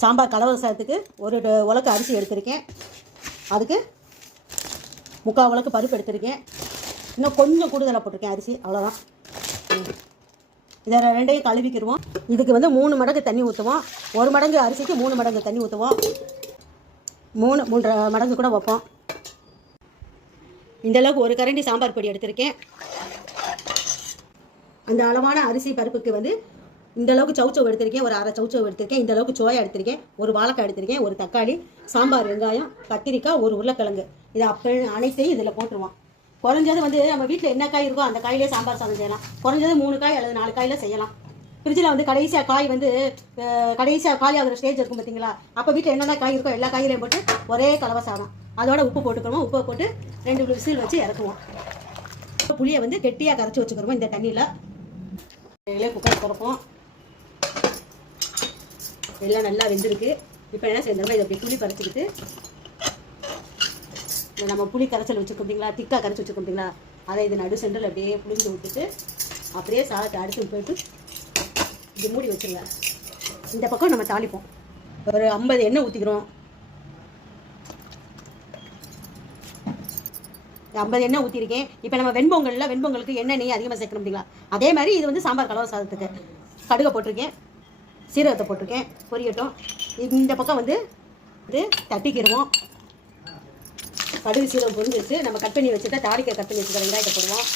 சாம்பார் கலவை சாதத்துக்கு ஒரு உலக்கு அரிசி எடுத்திருக்கேன். அதுக்கு 3/4 உலக்கு பருப்பு எடுத்திருக்கேன். இன்னும் கொஞ்சம் கூடுதலாக போட்டிருக்கேன் அரிசி, அவ்வளோதான். இதை ரெண்டையும் கழுவிக்கிடுவோம். இதுக்கு வந்து 3 மடங்கு தண்ணி ஊற்றுவோம். 1 மடங்கு அரிசிக்கு 3 மடங்கு தண்ணி ஊற்றுவோம். 3.5 மடங்கு கூட வைப்போம். இந்தளவுக்கு ஒரு கரண்டி சாம்பார் பொடி எடுத்திருக்கேன். அந்த அளவான அரிசி பருப்புக்கு வந்து இந்தளவுக்கு சவுச்சவு எடுத்திருக்கேன். ஒரு அரை சவுச்சவு எடுத்திருக்கேன். இந்தளவுக்கு சோயா எடுத்திருக்கேன். ஒரு வாழைக்காய் எடுத்திருக்கேன். ஒரு தக்காளி, சாம்பார் வெங்காயம், கத்திரிக்காய், ஒரு உருளைக்கிழங்கு. இதை அனைத்தையும் இதில் போட்டுருவோம். குறைஞ்சது வந்து நம்ம வீட்டில் என்ன காய் இருக்கோ அந்த காயிலே சாம்பார் சாதம் செய்யலாம். குறைஞ்சது 3 காய் அல்லது 4 காயில் செய்யலாம். ஃப்ரிட்ஜில் வந்து கடைசியாக காய் வந்து கடைசியாக காலி ஆகிற ஸ்டேஜ் இருக்கும் பார்த்தீங்களா, அப்போ வீட்டில் என்னென்ன காய் இருக்கோ எல்லா காயிலையும் போட்டு ஒரே கலவை சாதம். அதோட உப்பு போட்டுக்கணும். உப்பை போட்டு 2 விசில் வச்சு இறக்குவோம். புளியை வந்து கெட்டியாக கரைச்சி வச்சுக்கிறோம் இந்த தண்ணியில். குக்கர் திறப்போம். எல்லாம் நல்லா வெந்திருக்கு. இப்போ என்ன செய்யணும், இதை அப்படி புளி கரைச்சிக்கிட்டு நம்ம புளி கரைச்சல் வச்சுருக்கோம், திக்காக கரைச்சி வச்சுருக்கோம், அதை இது நடு சென்டரில் அப்படியே புளிஞ்சு விட்டுட்டு அப்படியே சாதத்தை அடுத்து போயிட்டு இது மூடி வச்சுருங்க. இந்த பக்கம் நம்ம தாளிப்போம். ஒரு 50 எண்ணெய் ஊற்றிக்கிறோம். 50 எண்ணெய் ஊற்றிருக்கேன். இப்போ நம்ம வெண்பொங்கலுக்கு எண்ணெய் நெய் அதிகமாக சேர்க்கணும், அதே மாதிரி இது வந்து சாம்பார் கலவை சாதத்துக்கு கடுகை போட்டிருக்கேன், சீரகத்தை போட்டிருக்கேன், பொரியட்டும். இந்த பக்கம் வந்து இது தட்டிக்கிடுவோம். கடுகு சீரகம் பொரிஞ்சிச்சு. நம்ம கட் பண்ணி வச்சுட்டா தாளிக்க கட் பண்ணி வச்சுக்க வெங்காயத்தை போடுவோம்.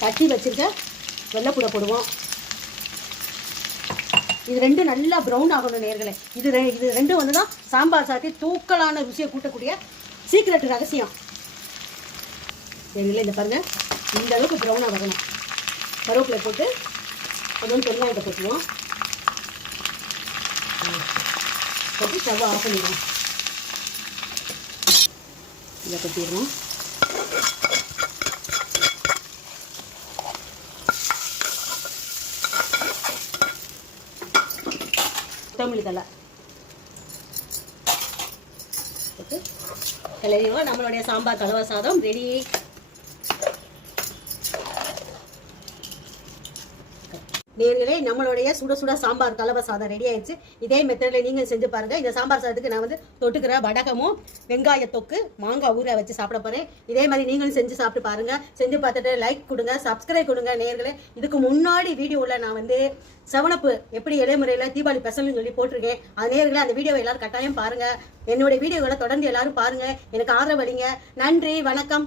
தட்டி வச்சுருக்க வெள்ளைப்பூடை போடுவோம். இது ரெண்டும் நல்லா ப்ரௌன் ஆகணும் நேர்களே. இது ரெண்டும் வந்து தான் சாம்பார் சாத்தி தூக்கலான ருசியை கூட்டக்கூடிய சீக்ரெட் ரகசியம். சரிங்களா, இந்த பாருங்கள், இந்த அளவுக்கு ப்ரௌனாக வரணும். கருவேப்பிலை போட்டு கொஞ்சம் பெருங்காயத்தை போட்டுருவோம். போட்டு ஸ்டவ் ஆஃப் பண்ணிடுவோம். இதை கொட்டிடுவோம். கொத்தமல்லி தழை போட்டு கிளறிடுவோம். நம்மளுடைய சாம்பார் கலவை சாதம் ரெடி. நேர்களே, நம்மளுடைய சுட சுட சாம்பார் கலவை சாதம் ரெடி ஆயிடுச்சு. இதே மெத்தடில் நீங்கள் செஞ்சு பாருங்கள். இந்த சாம்பார் சாதத்துக்கு நான் வந்து தொட்டுக்கிற வடகமும் வெங்காய தொக்கு மாங்காய் ஊற வச்சு சாப்பிட போகிறேன். இதே மாதிரி நீங்களும் செஞ்சு சாப்பிட்டு பாருங்கள். செஞ்சு பார்த்துட்டு லைக் கொடுங்க, சப்ஸ்கிரைப் கொடுங்க. நேர்களே, இதுக்கு முன்னாடி வீடியோவில் நான் வந்து 7up எப்படி இடைமுறையில் தீபாவளி ஸ்பெஷல்னு சொல்லி போட்டிருக்கேன். அது நேர்களே, அந்த வீடியோவை எல்லாரும் கட்டாயம் பாருங்கள். என்னுடைய வீடியோவை தொடர்ந்து எல்லாரும் பாருங்கள். எனக்கு ஆதரவு அளிங்க. நன்றி, வணக்கம்.